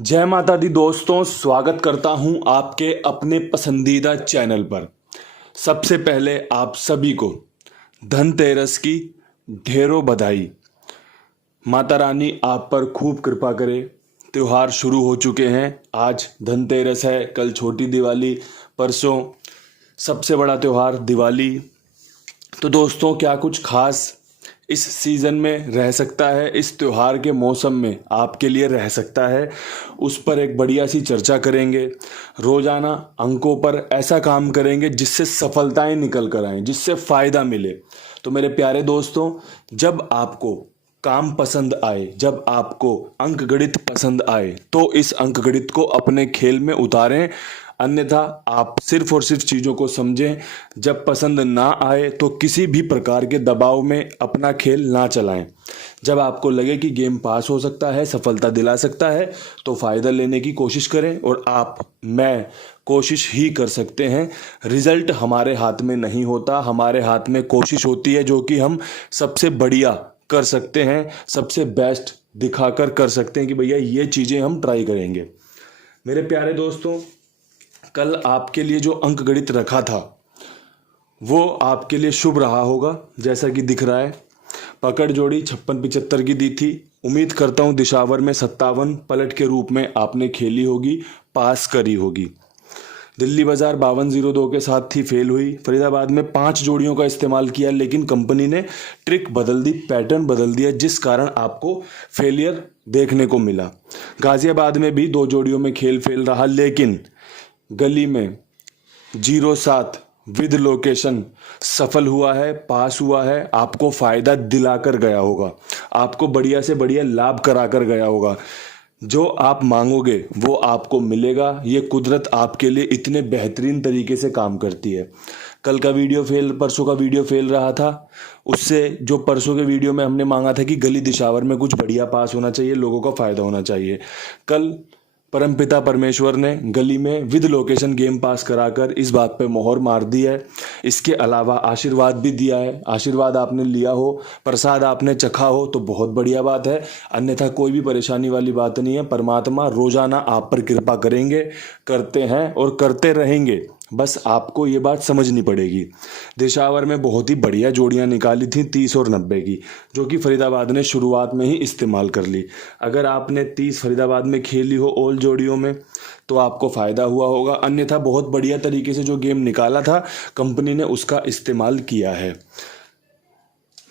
जय माता दी दोस्तों, स्वागत करता हूं आपके अपने पसंदीदा चैनल पर। सबसे पहले आप सभी को धनतेरस की ढेरों बधाई। माता रानी आप पर खूब कृपा करे। त्योहार शुरू हो चुके हैं। आज धनतेरस है, कल छोटी दिवाली, परसों सबसे बड़ा त्योहार दिवाली। तो दोस्तों, क्या कुछ खास इस सीज़न में रह सकता है, इस त्योहार के मौसम में आपके लिए रह सकता है, उस पर एक बढ़िया सी चर्चा करेंगे। रोज़ाना अंकों पर ऐसा काम करेंगे जिससे सफलताएं निकल कर आएँ, जिससे फ़ायदा मिले। तो मेरे प्यारे दोस्तों, जब आपको काम पसंद आए, जब आपको अंक गणित पसंद आए, तो इस अंक गणित को अपने खेल में उतारें। अन्यथा आप सिर्फ और सिर्फ चीज़ों को समझें। जब पसंद ना आए तो किसी भी प्रकार के दबाव में अपना खेल ना चलाएं। जब आपको लगे कि गेम पास हो सकता है, सफलता दिला सकता है, तो फ़ायदा लेने की कोशिश करें। और मैं कोशिश ही कर सकते हैं। रिजल्ट हमारे हाथ में नहीं होता, हमारे हाथ में कोशिश होती है, जो कि हम सबसे बढ़िया कर सकते हैं, सबसे बेस्ट दिखाकर कर सकते हैं कि भैया ये चीज़ें हम ट्राई करेंगे। मेरे प्यारे दोस्तों, कल आपके लिए जो अंक गणित रखा था वो आपके लिए शुभ रहा होगा। जैसा कि दिख रहा है, पकड़ जोड़ी 56-75 की दी थी। उम्मीद करता हूँ दिशावर में 57 पलट के रूप में आपने खेली होगी, पास करी होगी। दिल्ली बाजार 5202 के साथ थी, फेल हुई। फरीदाबाद में 5 जोड़ियों का इस्तेमाल किया, लेकिन कंपनी ने ट्रिक बदल दी, पैटर्न बदल दिया, जिस कारण आपको फेलियर देखने को मिला। गाजियाबाद में भी 2 जोड़ियों में खेल फेल रहा, लेकिन गली में 07 विद लोकेशन सफल हुआ है, पास हुआ है, आपको फ़ायदा दिलाकर गया होगा, आपको बढ़िया से बढ़िया लाभ करा कर गया होगा। जो आप मांगोगे वो आपको मिलेगा। ये कुदरत आपके लिए इतने बेहतरीन तरीके से काम करती है। कल का वीडियो फेल, परसों का वीडियो फेल रहा था। उससे जो परसों के वीडियो में हमने मांगा था कि गली दिशावर में कुछ बढ़िया पास होना चाहिए, लोगों का फ़ायदा होना चाहिए, कल परमपिता परमेश्वर ने गली में विद लोकेशन गेम पास कराकर इस बात पे मोहर मार दी है। इसके अलावा आशीर्वाद भी दिया है। आशीर्वाद आपने लिया हो, प्रसाद आपने चखा हो तो बहुत बढ़िया बात है, अन्यथा कोई भी परेशानी वाली बात नहीं है। परमात्मा रोजाना आप पर कृपा करेंगे, करते हैं और करते रहेंगे। बस आपको ये बात समझनी पड़ेगी। दिशावर में बहुत ही बढ़िया जोड़ियां निकाली थी 30 और 90 की, जो कि फरीदाबाद ने शुरुआत में ही इस्तेमाल कर ली। अगर आपने 30 फरीदाबाद में खेली हो ऑल जोड़ियों में तो आपको फ़ायदा हुआ होगा, अन्यथा बहुत बढ़िया तरीके से जो गेम निकाला था कंपनी ने उसका इस्तेमाल किया है।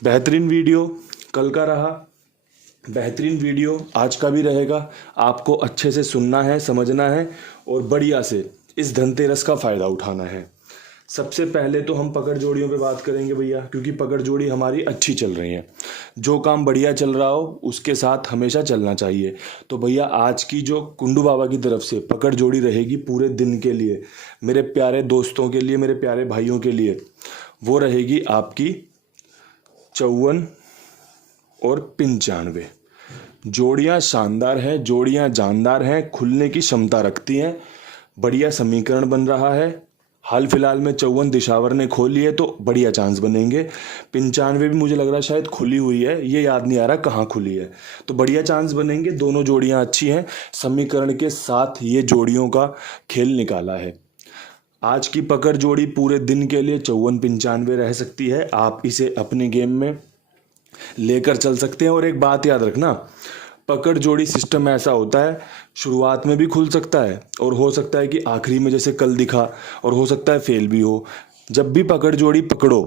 बेहतरीन वीडियो कल का रहा, बेहतरीन वीडियो आज का भी रहेगा। आपको अच्छे से सुनना है, समझना है और बढ़िया से इस धनतेरस का फ़ायदा उठाना है। सबसे पहले तो हम पकड़ जोड़ियों पे बात करेंगे भैया, क्योंकि पकड़ जोड़ी हमारी अच्छी चल रही है। जो काम बढ़िया चल रहा हो उसके साथ हमेशा चलना चाहिए। तो भैया आज की जो कुंडू बाबा की तरफ से पकड़ जोड़ी रहेगी पूरे दिन के लिए, मेरे प्यारे दोस्तों के लिए, मेरे प्यारे भाइयों के लिए, वो रहेगी आपकी 54 और 95। जोड़ियाँ शानदार हैं, जोड़ियाँ जानदार हैं, खुलने की क्षमता रखती हैं। बढ़िया समीकरण बन रहा है। हाल फिलहाल में 54 दिशावर ने खोली है तो बढ़िया चांस बनेंगे। 95 भी मुझे लग रहा है शायद खुली हुई है, ये याद नहीं आ रहा कहाँ खुली है, तो बढ़िया चांस बनेंगे। दोनों जोड़ियाँ अच्छी हैं, समीकरण के साथ ये जोड़ियों का खेल निकाला है। आज की पकड़ जोड़ी पूरे दिन के लिए 54-95 रह सकती है। आप इसे अपने गेम में लेकर चल सकते हैं। और एक बात याद रखना, पकड़ जोड़ी सिस्टम ऐसा होता है, शुरुआत में भी खुल सकता है और हो सकता है कि आखिरी में जैसे कल दिखा, और हो सकता है फेल भी हो। जब भी पकड़ जोड़ी पकड़ो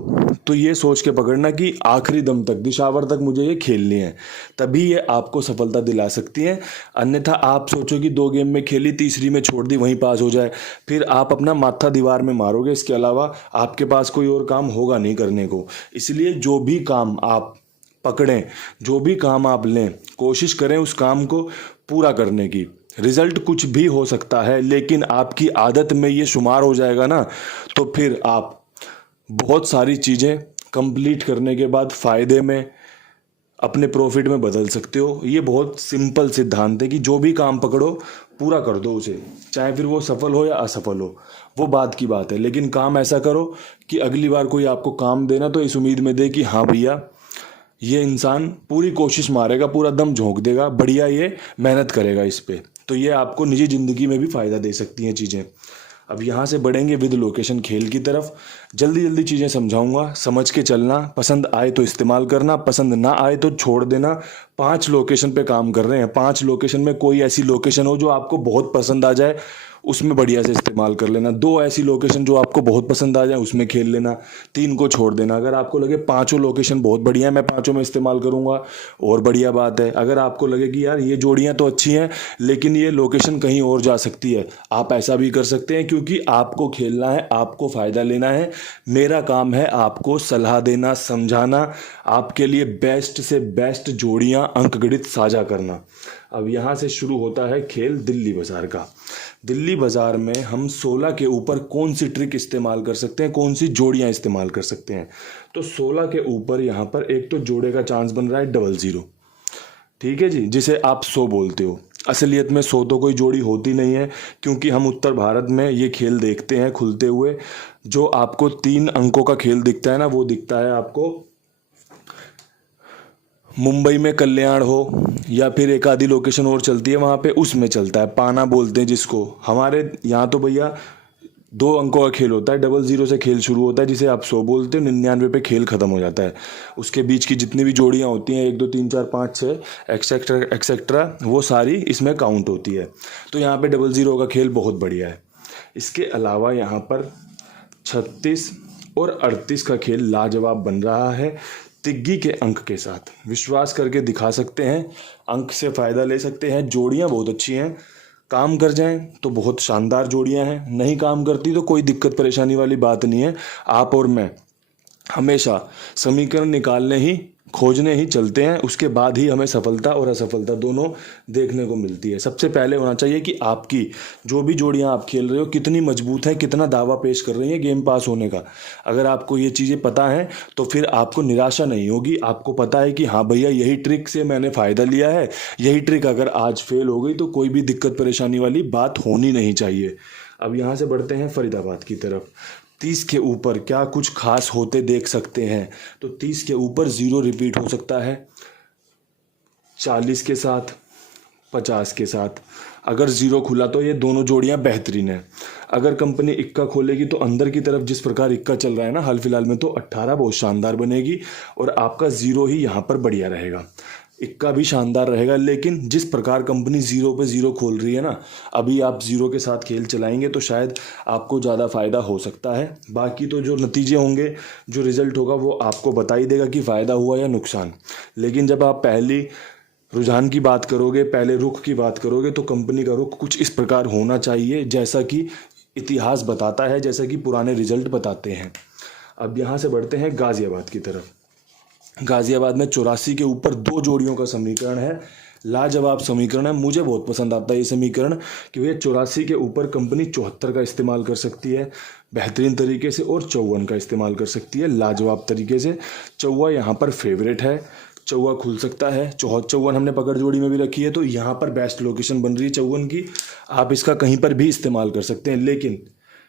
तो ये सोच के पकड़ना कि आखिरी दम तक, दिशावर तक मुझे ये खेलनी है, तभी ये आपको सफलता दिला सकती है। अन्यथा आप सोचो कि 2 गेम में खेली, तीसरी में छोड़ दी, वहीं पास हो जाए, फिर आप अपना माथा दीवार में मारोगे। इसके अलावा आपके पास कोई और काम होगा नहीं करने को। इसलिए जो भी काम आप पकड़ें, जो भी काम आप लें, कोशिश करें उस काम को पूरा करने की। रिजल्ट कुछ भी हो सकता है, लेकिन आपकी आदत में ये शुमार हो जाएगा ना, तो फिर आप बहुत सारी चीज़ें कंप्लीट करने के बाद फ़ायदे में, अपने प्रॉफिट में बदल सकते हो। ये बहुत सिंपल सिद्धांत है कि जो भी काम पकड़ो पूरा कर दो उसे, चाहे फिर वो सफल हो या असफल हो, वो बात की बात है। लेकिन काम ऐसा करो कि अगली बार कोई आपको काम देना तो इस उम्मीद में दे कि हाँ भैया ये इंसान पूरी कोशिश मारेगा, पूरा दम झोंक देगा, बढ़िया ये मेहनत करेगा इस पे। तो ये आपको निजी ज़िंदगी में भी फ़ायदा दे सकती हैं चीज़ें। अब यहाँ से बढ़ेंगे विद लोकेशन खेल की तरफ। जल्दी जल्दी चीज़ें समझाऊंगा, समझ के चलना, पसंद आए तो इस्तेमाल करना, पसंद ना आए तो छोड़ देना। 5 लोकेशन पे काम कर रहे हैं, 5 लोकेशन में कोई ऐसी लोकेशन हो जो आपको बहुत पसंद आ जाए, उसमें बढ़िया से इस्तेमाल कर लेना। 2 ऐसी लोकेशन जो आपको बहुत पसंद आ जाए उसमें खेल लेना, 3 को छोड़ देना। अगर आपको लगे 5 लोकेशन बहुत बढ़िया है, मैं 5 में इस्तेमाल करूंगा, और बढ़िया बात है। अगर आपको लगे कि यार ये जोड़ियां तो अच्छी हैं लेकिन ये लोकेशन कहीं और जा सकती है, आप ऐसा भी कर सकते हैं, क्योंकि आपको खेलना है, आपको फ़ायदा लेना है। मेरा काम है आपको सलाह देना, समझाना, आपके लिए बेस्ट से बेस्ट जोड़ियां अंकगणित साझा करना। अब यहाँ से शुरू होता है खेल दिल्ली बाज़ार का। दिल्ली बाज़ार में हम 16 के ऊपर कौन सी ट्रिक इस्तेमाल कर सकते हैं, कौन सी जोड़ियां इस्तेमाल कर सकते हैं। तो 16 के ऊपर यहाँ पर एक तो जोड़े का चांस बन रहा है 00, ठीक है जी, जिसे आप 100 बोलते हो। असलियत में 100 तो कोई जोड़ी होती नहीं है, क्योंकि हम उत्तर भारत में ये खेल देखते हैं खुलते हुए। जो आपको 3 अंकों का खेल दिखता है ना, वो दिखता है आपको मुंबई में कल्याण हो, या फिर एक आधी लोकेशन और चलती है वहाँ पे, उसमें चलता है, पाना बोलते हैं जिसको। हमारे यहाँ तो भैया 2 अंकों का खेल होता है, 00 से खेल शुरू होता है, जिसे आप 100 बोलते हो। 99 पे खेल खत्म हो जाता है। उसके बीच की जितनी भी जोड़ियाँ होती हैं, 1 2 3 4 5 6 एक्सेट्रा एक्सेट्रा, वो सारी इसमें काउंट होती है। तो यहाँ पे 00 का खेल बहुत बढ़िया है। इसके अलावा यहाँ पर 36 और 38 का खेल लाजवाब बन रहा है, तिग्गी के अंक के साथ। विश्वास करके दिखा सकते हैं, अंक से फ़ायदा ले सकते हैं। जोड़ियाँ बहुत अच्छी हैं, काम कर जाएं तो बहुत शानदार जोड़ियां हैं, नहीं काम करती तो कोई दिक्कत परेशानी वाली बात नहीं है। आप और मैं हमेशा समीकरण निकालने ही, खोजने ही चलते हैं, उसके बाद ही हमें सफलता और असफलता दोनों देखने को मिलती है। सबसे पहले होना चाहिए कि आपकी जो भी जोड़ियां आप खेल रहे हो कितनी मजबूत है, कितना दावा पेश कर रही है गेम पास होने का। अगर आपको ये चीज़ें पता हैं तो फिर आपको निराशा नहीं होगी। आपको पता है कि हाँ भैया, यही ट्रिक से मैंने फ़ायदा लिया है, यही ट्रिक अगर आज फेल हो गई तो कोई भी दिक्कत परेशानी वाली बात होनी नहीं चाहिए। अब यहाँ से बढ़ते हैं फरीदाबाद की तरफ। 30 के ऊपर क्या कुछ खास होते देख सकते हैं। तो 30 के ऊपर 0 रिपीट हो सकता है, 40 के साथ, 50 के साथ। अगर 0 खुला तो ये दोनों जोड़ियां बेहतरीन है। अगर कंपनी इक्का खोलेगी तो अंदर की तरफ जिस प्रकार इक्का चल रहा है ना हाल फिलहाल में, तो 18 बहुत शानदार बनेगी, और आपका 0 ही यहाँ पर बढ़िया रहेगा। इक्का भी शानदार रहेगा, लेकिन जिस प्रकार कंपनी 0 पे 0 खोल रही है ना, अभी आप 0 के साथ खेल चलाएंगे तो शायद आपको ज़्यादा फ़ायदा हो सकता है। बाकी तो जो नतीजे होंगे, जो रिजल्ट होगा, वो आपको बता ही देगा कि फ़ायदा हुआ या नुकसान। लेकिन जब आप पहली रुझान की बात करोगे, पहले रुख की बात करोगे, तो कंपनी का रुख कुछ इस प्रकार होना चाहिए जैसा कि इतिहास बताता है, जैसा कि पुराने रिजल्ट बताते हैं। अब यहाँ से बढ़ते हैं गाज़ियाबाद की तरफ। गाज़ियाबाद में 84 के ऊपर 2 जोड़ियों का समीकरण है, लाजवाब समीकरण है। मुझे बहुत पसंद आता है ये समीकरण, क्योंकि 84 के ऊपर कंपनी 74 का इस्तेमाल कर सकती है बेहतरीन तरीके से, और 54 का इस्तेमाल कर सकती है लाजवाब तरीके से। 54 यहाँ पर फेवरेट है, 54 खुल सकता है। 54 हमने पकड़ जोड़ी में भी रखी है, तो यहाँ पर बेस्ट लोकेशन बन रही है 54 की। आप इसका कहीं पर भी इस्तेमाल कर सकते हैं, लेकिन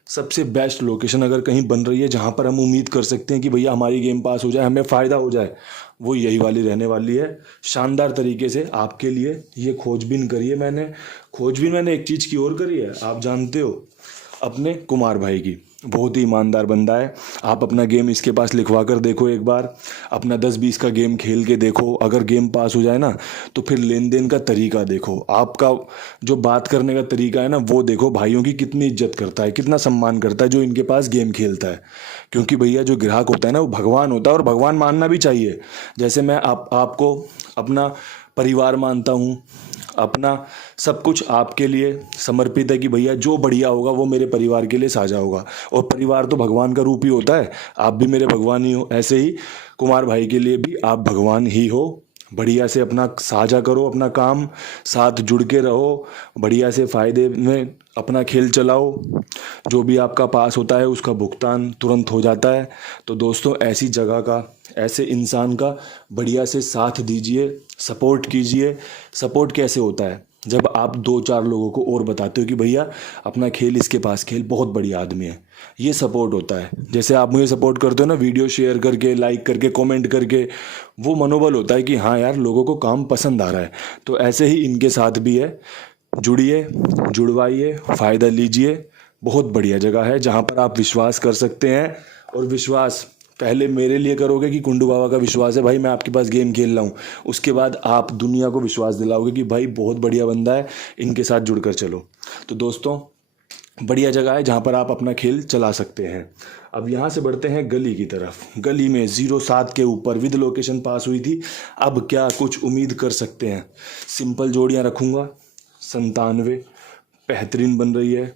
सबसे बेस्ट लोकेशन अगर कहीं बन रही है जहाँ पर हम उम्मीद कर सकते हैं कि भैया हमारी गेम पास हो जाए, हमें फ़ायदा हो जाए, वो यही वाली रहने वाली है। शानदार तरीके से आपके लिए ये खोजबीन करी है मैंने। खोजबीन मैंने एक चीज़ की और करी है, आप जानते हो, अपने कुमार भाई की। बहुत ही ईमानदार बंदा है। आप अपना गेम इसके पास लिखवा कर देखो, एक बार अपना 10-20 का गेम खेल के देखो। अगर गेम पास हो जाए ना, तो फिर लेन देन का तरीका देखो, आपका जो बात करने का तरीका है ना, वो देखो। भाइयों की कितनी इज्जत करता है, कितना सम्मान करता है जो इनके पास गेम खेलता है। क्योंकि भैया जो ग्राहक होता है ना, वो भगवान होता है, और भगवान मानना भी चाहिए। जैसे मैं आपको अपना परिवार मानता हूँ, अपना सब कुछ आपके लिए समर्पित है कि भैया जो बढ़िया होगा वो मेरे परिवार के लिए साझा होगा, और परिवार तो भगवान का रूप ही होता है। आप भी मेरे भगवान ही हो, ऐसे ही कुमार भाई के लिए भी आप भगवान ही हो। बढ़िया से अपना साझा करो, अपना काम, साथ जुड़ के रहो, बढ़िया से फ़ायदे में अपना खेल चलाओ। जो भी आपका पास होता है उसका भुगतान तुरंत हो जाता है। तो दोस्तों, ऐसी जगह का, ऐसे इंसान का बढ़िया से साथ दीजिए, सपोर्ट कीजिए। सपोर्ट कैसे होता है? जब आप 2-4 लोगों को और बताते हो कि भैया अपना खेल इसके पास खेल, बहुत बढ़िया आदमी है, ये सपोर्ट होता है। जैसे आप मुझे सपोर्ट करते हो ना, वीडियो शेयर करके, लाइक करके, कमेंट करके, वो मनोबल होता है कि हाँ यार, लोगों को काम पसंद आ रहा है। तो ऐसे ही इनके साथ भी है। जुड़िए, जुड़वाइए, फ़ायदा लीजिए। बहुत बढ़िया जगह है जहाँ पर आप विश्वास कर सकते हैं। और विश्वास पहले मेरे लिए करोगे कि कुंडू बाबा का विश्वास है भाई, मैं आपके पास गेम खेल रहा हूँ, उसके बाद आप दुनिया को विश्वास दिलाओगे कि भाई बहुत बढ़िया बंदा है, इनके साथ जुड़कर चलो। तो दोस्तों, बढ़िया जगह है जहाँ पर आप अपना खेल चला सकते हैं। अब यहाँ से बढ़ते हैं गली की तरफ। गली में 07 के ऊपर विद लोकेशन पास हुई थी। अब क्या कुछ उम्मीद कर सकते हैं? सिंपल जोड़ियाँ रखूँगा। 97 बेहतरीन बन रही है।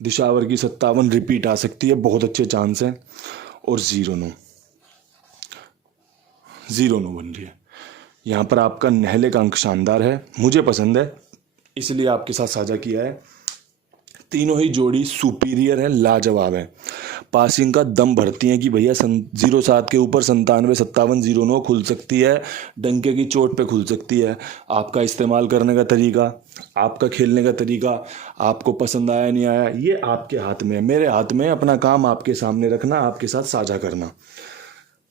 दिशावर की 57 रिपीट आ सकती है, बहुत अच्छे चांस हैं। और 09 बन रही है। यहाँ पर आपका नहले का अंक शानदार है, मुझे पसंद है, इसलिए आपके साथ साझा किया है। तीनों ही जोड़ी सुपीरियर है, लाजवाब है। पासिंग का दम भरती हैं कि भैया 07 के ऊपर 97 57 09 खुल सकती है, डंके की चोट पे खुल सकती है। आपका इस्तेमाल करने का तरीका, आपका खेलने का तरीका, आपको पसंद आया नहीं आया, ये आपके हाथ में है। मेरे हाथ में अपना काम आपके सामने रखना, आपके साथ साझा करना।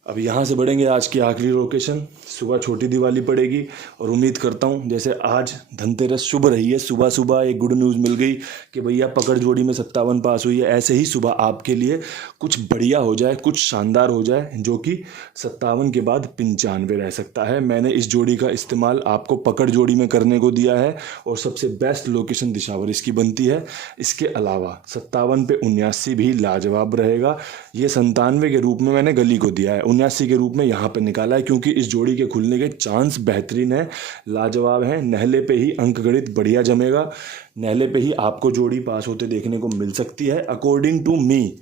अब यहाँ से बढ़ेंगे आज की आखिरी लोकेशन। सुबह छोटी दिवाली पड़ेगी और उम्मीद करता हूँ जैसे आज धनतेरस शुभ रही है, सुबह सुबह एक गुड न्यूज़ मिल गई कि भैया पकड़ जोड़ी में 57 पास हुई है, ऐसे ही सुबह आपके लिए कुछ बढ़िया हो जाए, कुछ शानदार हो जाए, जो कि 57 के बाद 95 रह सकता है। मैंने इस जोड़ी का इस्तेमाल आपको पकड़ जोड़ी में करने को दिया है और सबसे बेस्ट लोकेशन दिशावर इसकी बनती है। इसके अलावा 57 पे 79 भी लाजवाब रहेगा। ये 97 के रूप में मैंने गली को दिया है, 79 के रूप में यहाँ पे निकाला है, क्योंकि इस जोड़ी के खुलने के चांस बेहतरीन है, लाजवाब है। नहले पे ही अंक गणित बढ़िया जमेगा, नहले पे ही आपको जोड़ी पास होते देखने को मिल सकती है। अकॉर्डिंग टू मी,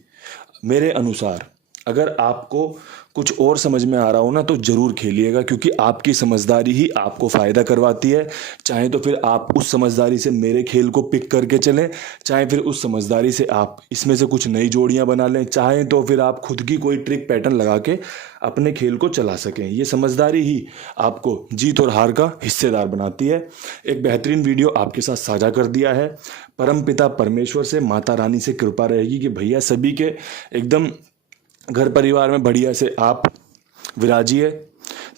मेरे अनुसार, अगर आपको कुछ और समझ में आ रहा हो ना तो ज़रूर खेलिएगा, क्योंकि आपकी समझदारी ही आपको फ़ायदा करवाती है। चाहे तो फिर आप उस समझदारी से मेरे खेल को पिक करके चलें, चाहे फिर उस समझदारी से आप इसमें से कुछ नई जोड़ियां बना लें, चाहे तो फिर आप खुद की कोई ट्रिक पैटर्न लगा के अपने खेल को चला सकें। ये समझदारी ही आपको जीत और हार का हिस्सेदार बनाती है। एक बेहतरीन वीडियो आपके साथ साझा कर दिया है। परमपिता परमेश्वर से, माता रानी से कृपा रहेगी कि भैया सभी के एकदम घर परिवार में बढ़िया से आप विराजिए।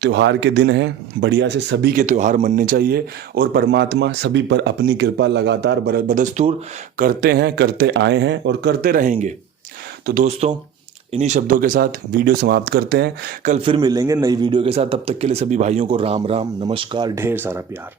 त्यौहार के दिन हैं, बढ़िया से सभी के त्यौहार मनने चाहिए और परमात्मा सभी पर अपनी कृपा लगातार बदस्तूर करते हैं, करते आए हैं और करते रहेंगे। तो दोस्तों, इन्हीं शब्दों के साथ वीडियो समाप्त करते हैं। कल फिर मिलेंगे नई वीडियो के साथ। तब तक के लिए सभी भाइयों को राम राम, नमस्कार, ढेर सारा प्यार।